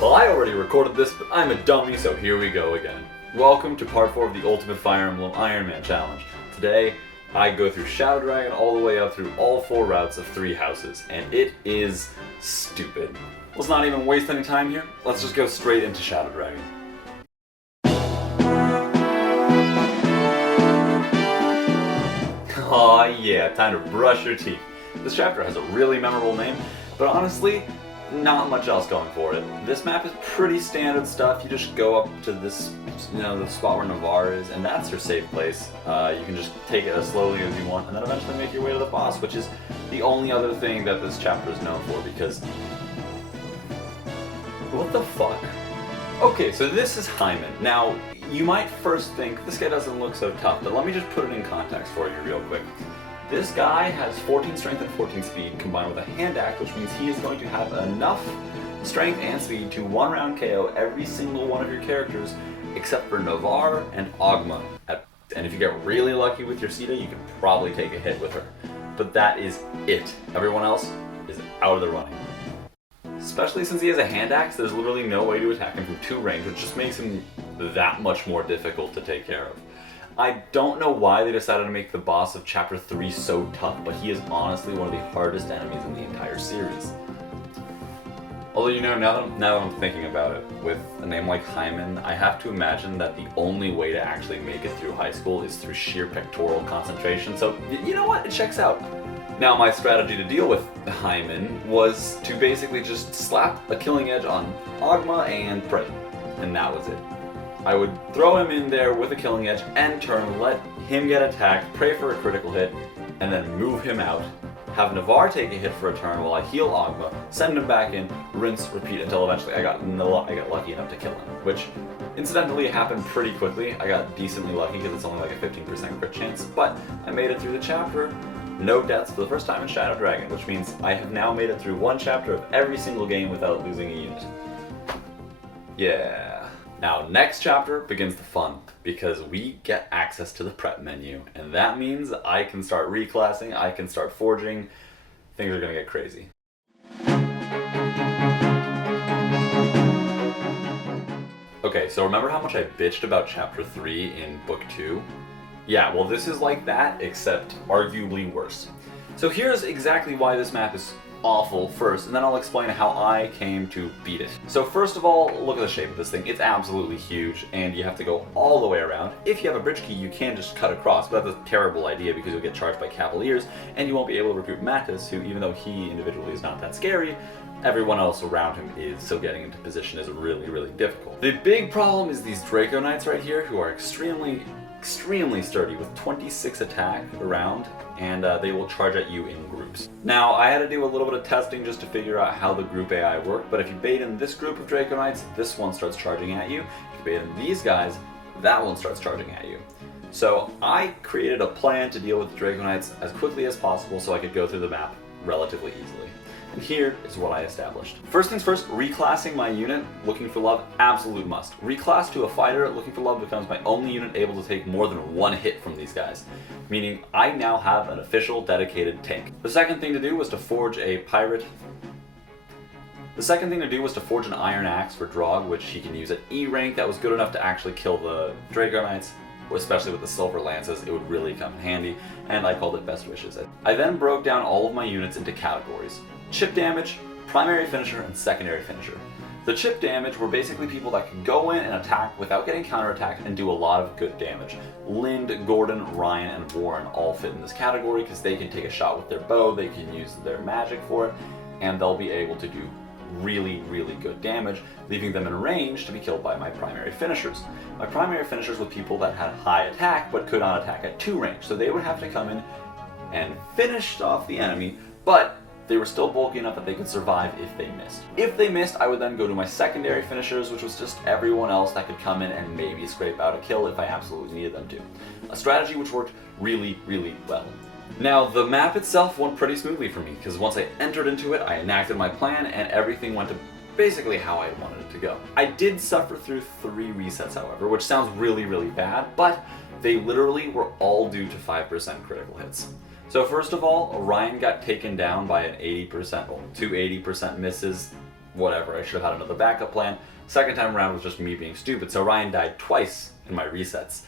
Well, I already recorded this, but I'm a dummy, so here we go again. Welcome to part 4 of the Ultimate Fire Emblem Ironman Challenge. Today, I go through Shadow Dragon all the way up through all 4 routes of 3 houses, and it is stupid. Let's not even waste any time here. Let's just go straight into Shadow Dragon. Aw yeah, time to brush your teeth. This chapter has a really memorable name, but honestly, not much else going for it. This map is pretty standard stuff. You just go up to this, the spot where Navarre is, and that's your safe place. You can just take it as slowly as you want, and then eventually make your way to the boss, which is the only other thing that this chapter is known for, because... What the fuck? Okay, so this is Hyman. Now, you might first think, this guy doesn't look so tough, but let me just put it in context for you real quick. This guy has 14 strength and 14 speed combined with a hand axe, which means he is going to have enough strength and speed to one-round KO every single one of your characters except for Navarre and Ogma. And if you get really lucky with your Sita, you can probably take a hit with her. But that is it. Everyone else is out of the running. Especially since he has a hand axe, there's literally no way to attack him from 2 range, which just makes him that much more difficult to take care of. I don't know why they decided to make the boss of Chapter 3 so tough, but he is honestly one of the hardest enemies in the entire series. Although, now that I'm thinking about it, with a name like Hyman, I have to imagine that the only way to actually make it through high school is through sheer pectoral concentration, so you know what? It checks out. Now, my strategy to deal with Hyman was to basically just slap a killing edge on Ogma and pray, and that was it. I would throw him in there with a killing edge, end turn, let him get attacked, pray for a critical hit, and then move him out. Have Navarre take a hit for a turn while I heal Ogma, send him back in, rinse, repeat until eventually I got lucky enough to kill him. Which, incidentally, happened pretty quickly. I got decently lucky because it's only like a 15% crit chance, but I made it through the chapter. No deaths for the first time in Shadow Dragon, which means I have now made it through 1 chapter of every single game without losing a unit. Yeah. Now, next chapter begins the fun, because we get access to the prep menu, and that means I can start reclassing, I can start forging, things are gonna get crazy. Okay, so remember how much I bitched about Chapter 3 in Book 2? Yeah, well this is like that, except arguably worse. So here's exactly why this map is awful first, and then I'll explain how I came to beat it. So first of all, look at the shape of this thing. It's absolutely huge, and you have to go all the way around. If you have a bridge key, you can just cut across, but that's a terrible idea because you'll get charged by Cavaliers, and you won't be able to recruit Mattis, who, even though he individually is not that scary, everyone else around him is, so getting into position is really, really difficult. The big problem is these Draco Knights right here, who are extremely sturdy with 26 attack around, and they will charge at you in groups. Now, I had to do a little bit of testing just to figure out how the group AI worked, but if you bait in this group of Draco Knights, this one starts charging at you. If you bait in these guys, that one starts charging at you. So I created a plan to deal with the Draco Knights as quickly as possible so I could go through the map relatively easily. And here is what I established. First things first, reclassing my unit, Looking for Love, absolute must. Reclass to a fighter, Looking for Love becomes my only unit able to take more than 1 hit from these guys, meaning I now have an official dedicated tank. The second thing to do was to forge a pirate. The second thing to do was to forge an iron axe for Drog, which he can use at E rank. That was good enough to actually kill the Draco Knights, especially with the silver lances. It would really come in handy, and I called it Best Wishes. I then broke down all of my units into categories. Chip damage, primary finisher, and secondary finisher. The chip damage were basically people that could go in and attack without getting counterattacked and do a lot of good damage. Lind, Gordon, Ryan, and Warren all fit in this category because they can take a shot with their bow, they can use their magic for it, and they'll be able to do really, really good damage, leaving them in range to be killed by my primary finishers. My primary finishers were people that had high attack but could not attack at 2 range, so they would have to come in and finish off the enemy, but they were still bulky enough that they could survive if they missed. If they missed, I would then go to my secondary finishers, which was just everyone else that could come in and maybe scrape out a kill if I absolutely needed them to. A strategy which worked really, really well. Now, the map itself went pretty smoothly for me, because once I entered into it, I enacted my plan, and everything went to basically how I wanted it to go. I did suffer through 3 resets, however, which sounds really, really bad, but they literally were all due to 5% critical hits. So first of all, Orion got taken down by an 80%, well, 2 80% misses whatever, I should have had another backup plan. Second time around was just me being stupid, so Ryan died twice in my resets.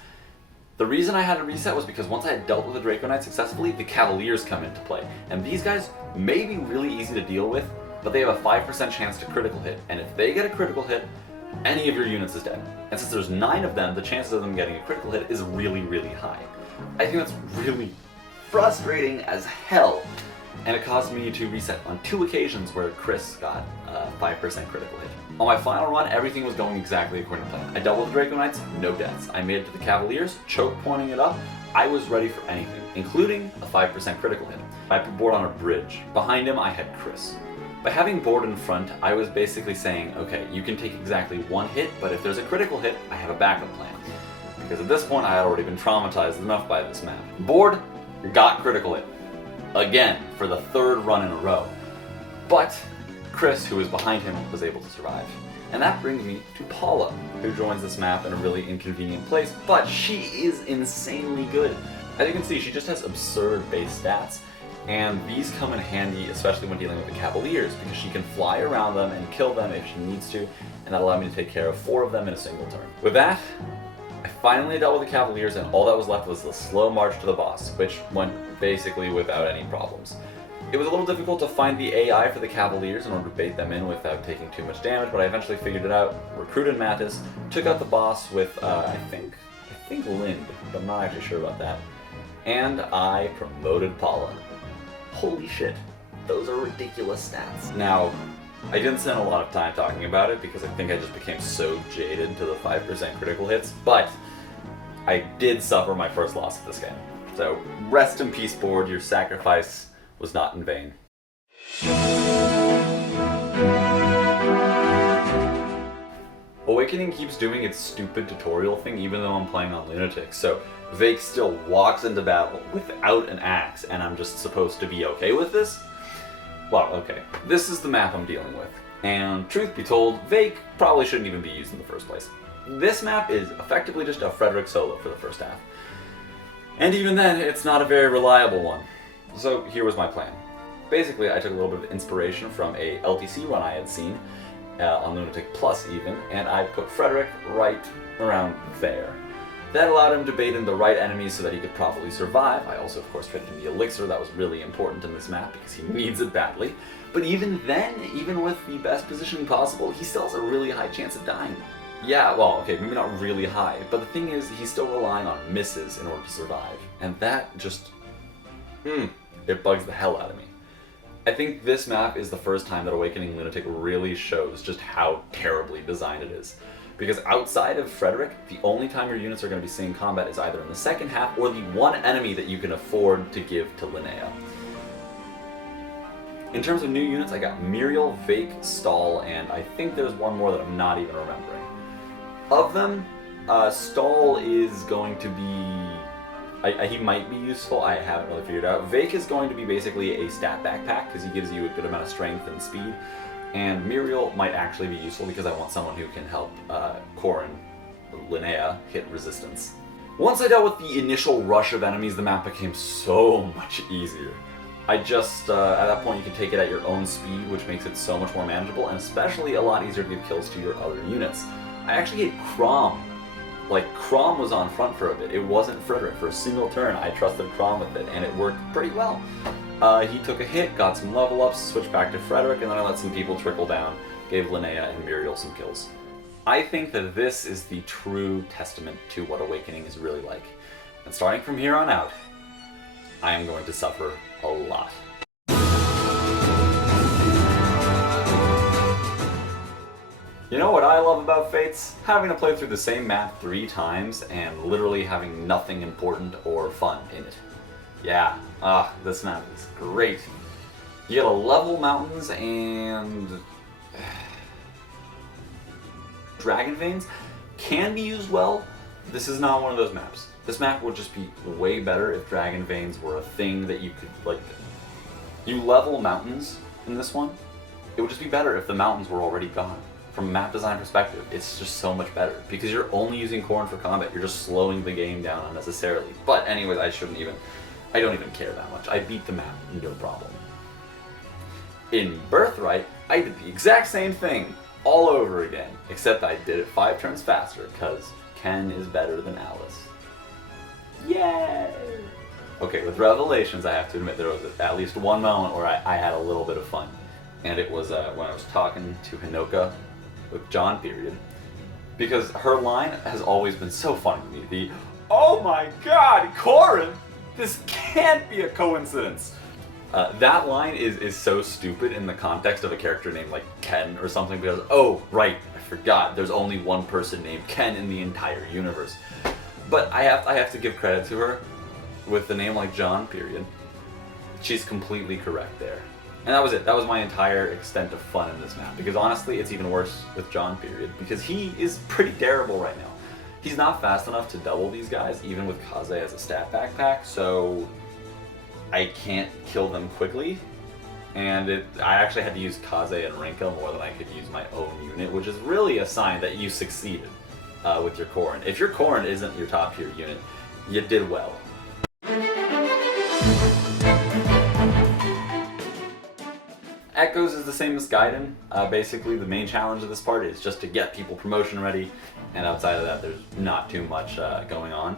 The reason I had to reset was because once I had dealt with the Draco Knight successfully, the Cavaliers come into play. And these guys may be really easy to deal with, but they have a 5% chance to critical hit. And if they get a critical hit, any of your units is dead. And since there's 9 of them, the chances of them getting a critical hit is really, really high. I think that's really frustrating as hell. And it caused me to reset on 2 occasions where Chris got a 5% critical hit. On my final run, everything was going exactly according to plan. I dealt with the Draco Knights, no deaths. I made it to the Cavaliers, choke pointing it up. I was ready for anything, including a 5% critical hit. I put board on a bridge. Behind him, I had Chris. By having board in front, I was basically saying, okay, you can take exactly 1 hit, but if there's a critical hit, I have a backup plan. Because at this point, I had already been traumatized enough by this map. Board got critical hit. Again, for the 3rd run in a row. But Chris, who was behind him, was able to survive. And that brings me to Paula, who joins this map in a really inconvenient place, but she is insanely good. As you can see, she just has absurd base stats, and these come in handy, especially when dealing with the Cavaliers, because she can fly around them and kill them if she needs to, and that allowed me to take care of 4 of them in a single turn. With that, I finally dealt with the Cavaliers, and all that was left was the slow march to the boss, which went basically without any problems. It was a little difficult to find the AI for the Cavaliers in order to bait them in without taking too much damage, but I eventually figured it out, recruited Mattis, took out the boss with, I think Lind, but I'm not actually sure about that. And I promoted Paula. Holy shit, those are ridiculous stats. Now, I didn't spend a lot of time talking about it because I think I just became so jaded to the 5% critical hits, but I did suffer my first loss of this game. So, rest in peace, board, your sacrifice was not in vain. Awakening keeps doing its stupid tutorial thing even though I'm playing on Lunatic, so Vake still walks into battle without an axe, and I'm just supposed to be okay with this? Well, okay. This is the map I'm dealing with, and truth be told, Vake probably shouldn't even be used in the first place. This map is effectively just a Frederick solo for the first half. And even then, it's not a very reliable one. So here was my plan. Basically, I took a little bit of inspiration from a LTC run I had seen, on Lunatic Plus even, and I put Frederick right around there. That allowed him to bait in the right enemies so that he could properly survive. I also, of course, traded him the elixir. That was really important in this map because he needs it badly. But even then, even with the best positioning possible, he still has a really high chance of dying. Yeah, well, okay, maybe not really high, but the thing is, he's still relying on misses in order to survive. And that just, it bugs the hell out of me. I think this map is the first time that Awakening Lunatic really shows just how terribly designed it is. Because outside of Frederick, the only time your units are going to be seeing combat is either in the second half or the one enemy that you can afford to give to Linnea. In terms of new units, I got Muriel, Vake, Stall, and I think there's one more that I'm not even remembering. Of them, Stall is going to be... he might be useful, I haven't really figured out. Vake is going to be basically a stat backpack because he gives you a good amount of strength and speed. And Muriel might actually be useful because I want someone who can help Corin, Linnea, hit resistance. Once I dealt with the initial rush of enemies, the map became so much easier. I just, at that point you can take it at your own speed, which makes it so much more manageable, and especially a lot easier to give kills to your other units. I actually hit Crom. Like, Crom was on front for a bit. It wasn't Frederick. For a single turn, I trusted Crom with it, and it worked pretty well. He took a hit, got some level ups, switched back to Frederick, and then I let some people trickle down, gave Linnea and Muriel some kills. I think that this is the true testament to what Awakening is really like. And starting from here on out, I am going to suffer a lot. You know what I love about Fates? Having to play through the same map 3 times and literally having nothing important or fun in it. Yeah, this map is great. You gotta level mountains and... Dragon Veins can be used well. This is not one of those maps. This map would just be way better if Dragon Veins were a thing that you could, like... You level mountains in this one, it would just be better if the mountains were already gone. From a map design perspective, it's just so much better. Because you're only using Corrin for combat, you're just slowing the game down unnecessarily. But anyways, I don't even care that much. I beat the map, no problem. In Birthright, I did the exact same thing all over again, except I did it 5 turns faster, because Ken is better than Alice. Yay! Okay, with Revelations, I have to admit there was at least one moment where I had a little bit of fun. And it was when I was talking to Hinoka with John period. Because her line has always been so funny to me. The, "Oh my god, Corin! This can't be a coincidence!" That line is so stupid in the context of a character named like Ken or something, because, oh, right, I forgot, there's only one person named Ken in the entire universe. But I have to give credit to her. With the name like John period, she's completely correct there. And that was it. That was my entire extent of fun in this map. Because honestly, it's even worse with John period, because he is pretty terrible right now. He's not fast enough to double these guys, even with Kaze as a stat backpack, so I can't kill them quickly. And I actually had to use Kaze and Rinka more than I could use my own unit, which is really a sign that you succeeded with your Corrin. If your Corrin isn't your top tier unit, you did well. Echoes is the same as Gaiden. Basically, the main challenge of this part is just to get people promotion ready, and outside of that, there's not too much going on.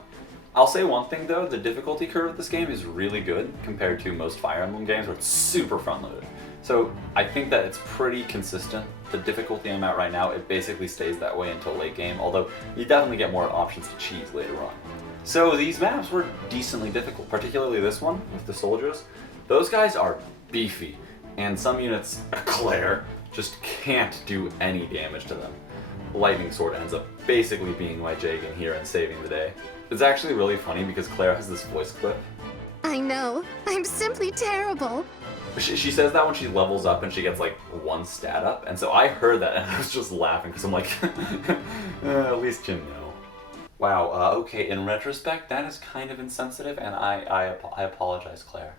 I'll say one thing though, the difficulty curve of this game is really good compared to most Fire Emblem games where it's super front-loaded. So I think that it's pretty consistent. The difficulty I'm at right now, it basically stays that way until late game, although you definitely get more options to cheese later on. So these maps were decently difficult, particularly this one with the soldiers. Those guys are beefy, and some units, Claire, just can't do any damage to them. Lightning Sword ends up basically being my Jagan here and saving the day. It's actually really funny because Claire has this voice clip. I know, I'm simply terrible. She says that when she levels up and she gets like 1 stat up, and so I heard that and I was just laughing because I'm like, at least you know. Wow, okay, in retrospect, that is kind of insensitive, and I apologize, Claire.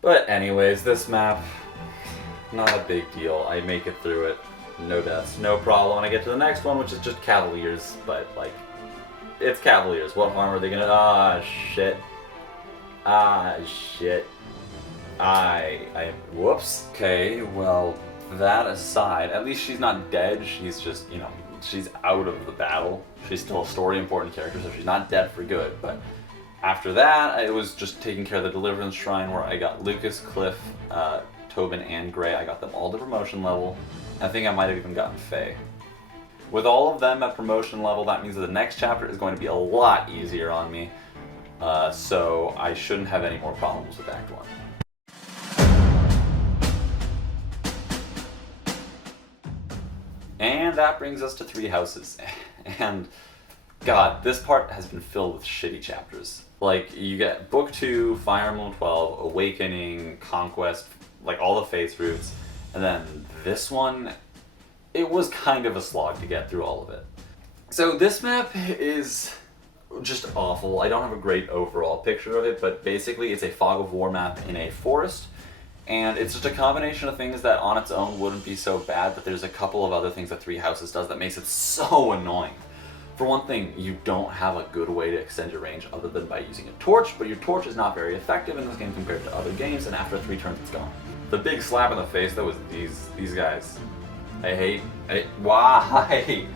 But anyways, this map, not a big deal. I make it through it, no deaths, no problem. And I get to the next one, which is just Cavaliers, but like, it's Cavaliers. What harm are they gonna, shit. Shit. Whoops. Okay, well, that aside, at least she's not dead, she's just, you know, she's out of the battle. She's still a story important character, so she's not dead for good, but after that, it was just taking care of the Deliverance Shrine where I got Lucas, Cliff, Tobin, and Gray. I got them all to promotion level. I think I might have even gotten Faye. With all of them at promotion level, that means that the next chapter is going to be a lot easier on me, so I shouldn't have any more problems with Act 1. And that brings us to 3 houses. And God, this part has been filled with shitty chapters. Like, you get Book 2, Fire Emblem 12, Awakening, Conquest, like all the Faith routes, and then this one, it was kind of a slog to get through all of it. So this map is just awful. I don't have a great overall picture of it, but basically it's a Fog of War map in a forest, and it's just a combination of things that on its own wouldn't be so bad, but there's a couple of other things that 3 Houses does that makes it so annoying. For one thing, you don't have a good way to extend your range other than by using a torch, but your torch is not very effective in this game compared to other games, and after 3 turns it's gone. The big slap in the face though was these guys. Why?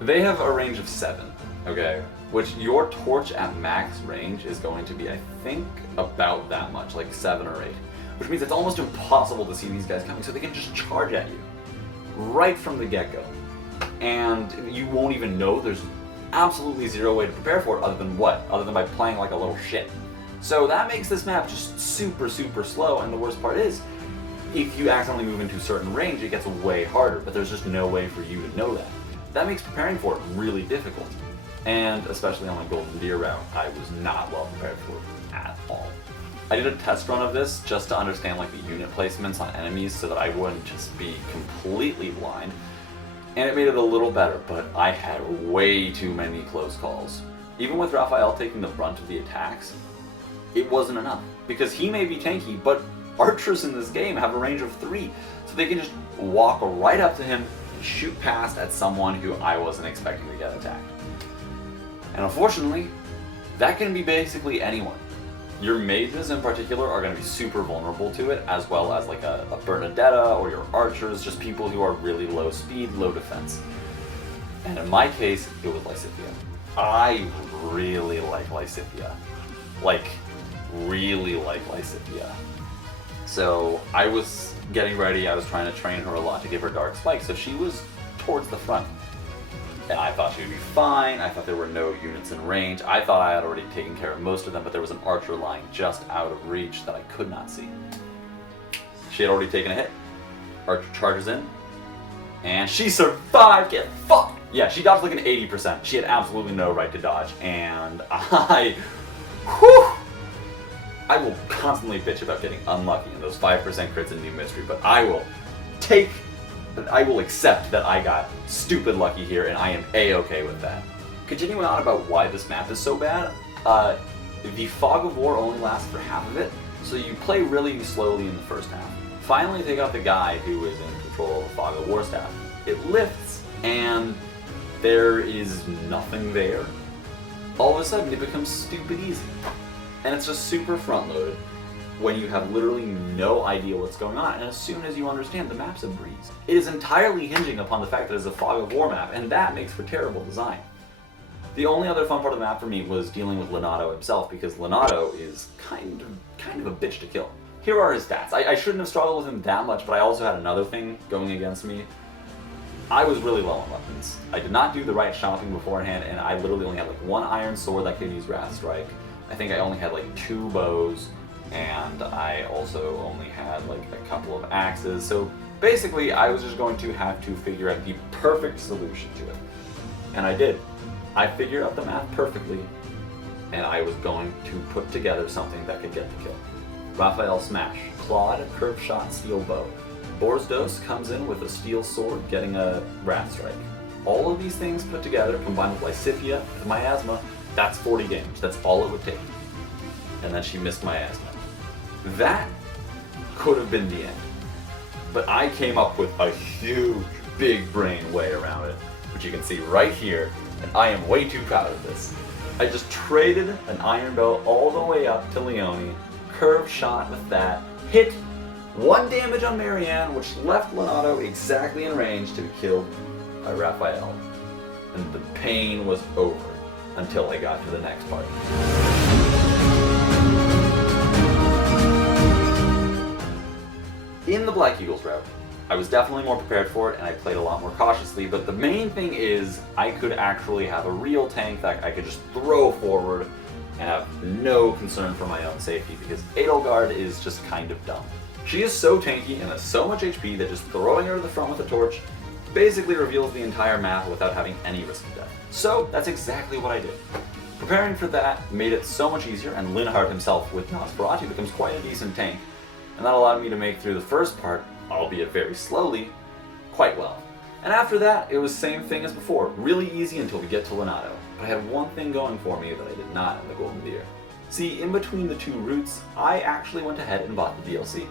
They have a range of 7, okay? Which your torch at max range is going to be, I think, about that much, like 7 or 8. Which means it's almost impossible to see these guys coming, so they can just charge at you right from the get-go. And you won't even know. There's absolutely zero way to prepare for it other than what? Other than by playing like a little shit. So that makes this map just super, super slow, and the worst part is, if you accidentally move into a certain range, it gets way harder, but there's just no way for you to know that. That makes preparing for it really difficult. And especially on my Golden Deer route, I was not well prepared for it at all. I did a test run of this just to understand like the unit placements on enemies so that I wouldn't just be completely blind. And it made it a little better, but I had way too many close calls. Even with Raphael taking the brunt of the attacks, it wasn't enough. Because he may be tanky, but archers in this game have a range of 3, so they can just walk right up to him and shoot past at someone who I wasn't expecting to get attacked. And unfortunately, that can be basically anyone. Your mages in particular are going to be super vulnerable to it, as well as like a Bernadetta or your archers, just people who are really low speed, low defense. And in my case, it was Lysithea. I really like Lysithea. Like, really like Lysithea. So I was getting ready, I was trying to train her a lot to give her Dark Spike, so she was towards the front. And I thought she would be fine. I thought there were no units in range. I thought I had already taken care of most of them, but there was an archer lying just out of reach that I could not see. She had already taken a hit. Archer charges in. And she survived! Get fucked! Yeah, she dodged like an 80%. She had absolutely no right to dodge. And I will constantly bitch about getting unlucky in those 5% crits in New Mystery, but I will accept that I got stupid lucky here, and I am A-okay with that. Continuing on about why this map is so bad, the Fog of War only lasts for half of it, so you play really slowly in the first half. Finally take out the guy who is in control of the Fog of War staff. It lifts, and there is nothing there. All of a sudden, it becomes stupid easy. And it's just super front-loaded when you have literally no idea what's going on, and as soon as you understand, the map's a breeze. It is entirely hinging upon the fact that it's a Fog of War map, and that makes for terrible design. The only other fun part of the map for me was dealing with Leonardo himself, because Leonardo is kind of a bitch to kill. Here are his stats. I shouldn't have struggled with him that much, but I also had another thing going against me. I was really low on weapons. I did not do the right shopping beforehand, and I literally only had like one iron sword that could use Wrath Strike. I think I only had like 2 bows, and I also only had like a couple of axes. So basically, I was just going to have to figure out the perfect solution to it. And I did. I figured out the math perfectly, and I was going to put together something that could get the kill. Raphael Smash, Claude, Curve Shot, Steel Bow. Borsdos comes in with a Steel Sword, getting a Wrath Strike. All of these things put together, combined with Lysithea with Miasma, that's 40 damage. That's all it would take. And then she missed Miasma. That could have been the end. But I came up with a huge, big brain way around it, which you can see right here, and I am way too proud of this. I just traded an Iron Bow all the way up to Leone, curved shot with that, hit 1 damage on Marianne, which left Leonardo exactly in range to be killed by Raphael. And the pain was over until I got to the next part. In the Black Eagles route, I was definitely more prepared for it and I played a lot more cautiously, but the main thing is I could actually have a real tank that I could just throw forward and have no concern for my own safety, because Edelgard is just kind of dumb. She is so tanky and has so much HP that just throwing her to the front with a torch basically reveals the entire map without having any risk of death. So that's exactly what I did. Preparing for that made it so much easier, and Linhardt himself with Nosferatu becomes quite a decent tank, and that allowed me to make through the first part, albeit very slowly, quite well. And after that, it was same thing as before, really easy until we get to Leonardo. But I had one thing going for me that I did not in the Golden Deer. See, in between the 2 routes, I actually went ahead and bought the DLC,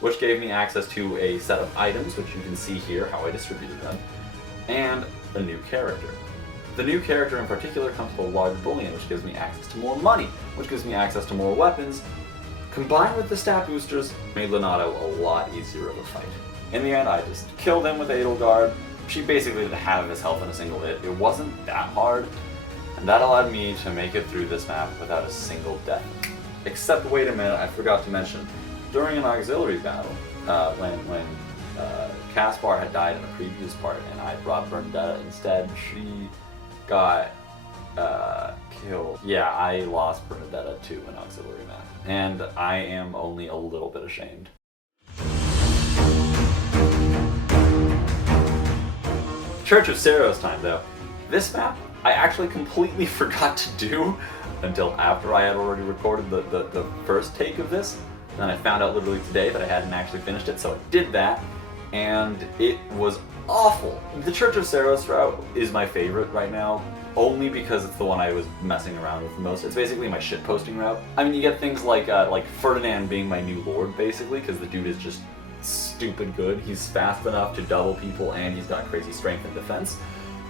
which gave me access to a set of items, which you can see here how I distributed them, and a new character. The new character in particular comes with a large bullion, which gives me access to more money, which gives me access to more weapons. Combined with the stat boosters, made Leonardo a lot easier of a fight. In the end, I just killed him with Edelgard. She basically did half of his health in a single hit. It wasn't that hard, and that allowed me to make it through this map without a single death. Except, wait a minute, I forgot to mention, during an auxiliary battle, when Caspar had died in the previous part and I brought Bernadetta instead, she got killed. Yeah, I lost Bernadetta to an auxiliary map, and I am only a little bit ashamed. Church of Seiros time though. This map I actually completely forgot to do until after I had already recorded the first take of this. And then I found out literally today that I hadn't actually finished it, so I did that, and it was awful. The Church of Seiros route is my favorite right now, only because it's the one I was messing around with the most. It's basically my shitposting route. I mean, you get things like Ferdinand being my new lord, basically, because the dude is just stupid good. He's fast enough to double people, and he's got crazy strength and defense.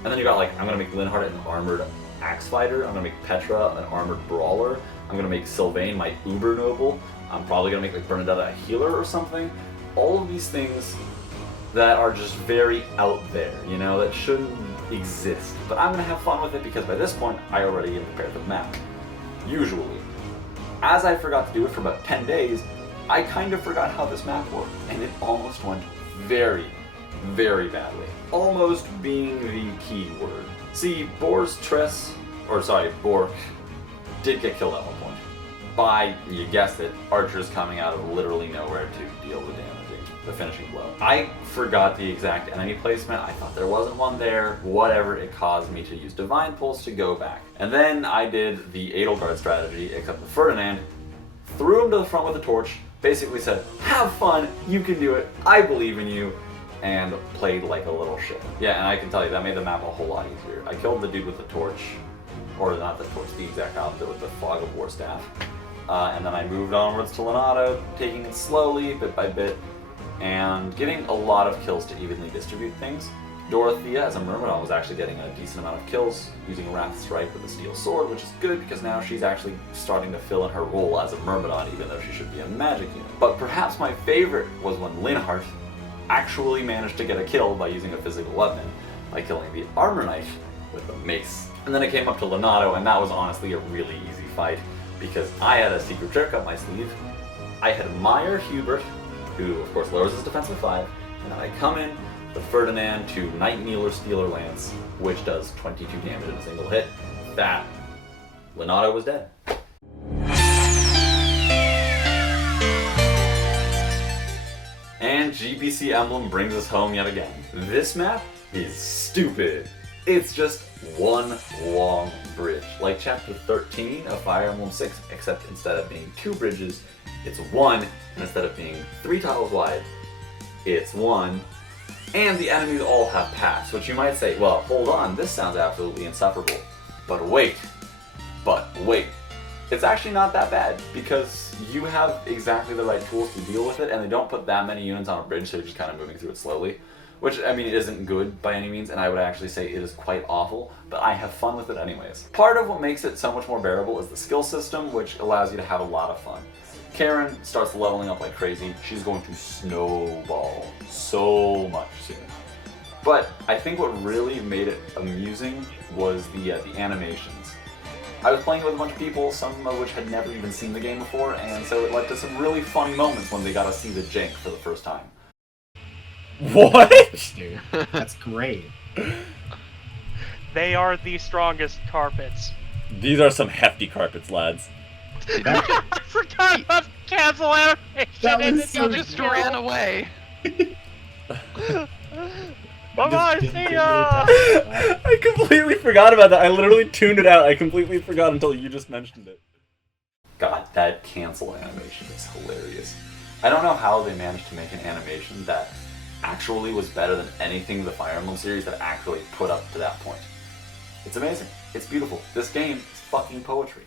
And then you got like, I'm gonna make Linhardt an armored axe fighter. I'm gonna make Petra an armored brawler. I'm gonna make Sylvain my uber noble. I'm probably gonna make like Bernadetta a healer or something. All of these things that are just very out there, you know, that shouldn't exist. But I'm gonna have fun with it because by this point, I already am prepared for the map. Usually. As I forgot to do it for about 10 days, I kind of forgot how this map worked, and it almost went very, very badly. Almost being the key word. See, Bork did get killed at one point. By, you guessed it, archers coming out of literally nowhere to deal the damaging, the finishing blow. I forgot the exact enemy placement. I thought there wasn't one there. Whatever, it caused me to use Divine Pulse to go back. And then I did the Edelgard strategy, except the Ferdinand threw him to the front with a torch, basically said, have fun, you can do it, I believe in you, and played like a little shit. Yeah, and I can tell you, that made the map a whole lot easier. I killed the dude with the torch, or not the torch, the exact opposite, with the Fog of War staff. And then I moved onwards to Leonardo, taking it slowly, bit by bit, and getting a lot of kills to evenly distribute things. Dorothea, as a Myrmidon, was actually getting a decent amount of kills using Wrath Strike with a Steel Sword, which is good because now she's actually starting to fill in her role as a Myrmidon, even though she should be a magic unit. But perhaps my favorite was when Linhardt actually managed to get a kill by using a physical weapon, by killing the Armor Knight with a mace. And then it came up to Leonardo, and that was honestly a really easy fight, because I had a secret trick up my sleeve. I had Meyer Hubert, who of course lowers his defense by 5, and then I come in the Ferdinand to Knight Kneeler Stealer Lance, which does 22 damage in a single hit. That, Leonardo was dead. And GBC Emblem brings us home yet again. This map is stupid. It's just one long bridge, like Chapter 13 of Fire Emblem 6, except instead of being 2 bridges, it's 1, and instead of being 3 tiles wide, it's 1. And the enemies all have paths, which you might say, well, hold on, this sounds absolutely insufferable. But wait. It's actually not that bad, because you have exactly the right tools to deal with it, and they don't put that many units on a bridge, so you're just kind of moving through it slowly. Which, I mean, it isn't good by any means, and I would actually say it is quite awful, but I have fun with it anyways. Part of what makes it so much more bearable is the skill system, which allows you to have a lot of fun. Karen starts leveling up like crazy. She's going to snowball so much soon. But I think what really made it amusing was the animations. I was playing with a bunch of people, some of which had never even seen the game before, and so it led to some really funny moments when they got to see the jank for the first time. What? Dude, that's great. They are the strongest carpets. These are some hefty carpets, lads. I forgot about cancel animation and You just ran away. Bye-bye, see ya! I completely forgot about that. I literally tuned it out. I completely forgot until you just mentioned it. God, that cancel animation is hilarious. I don't know how they managed to make an animation that actually was better than anything in the Fire Emblem series that actually put up to that point. It's amazing. It's beautiful. This game is fucking poetry.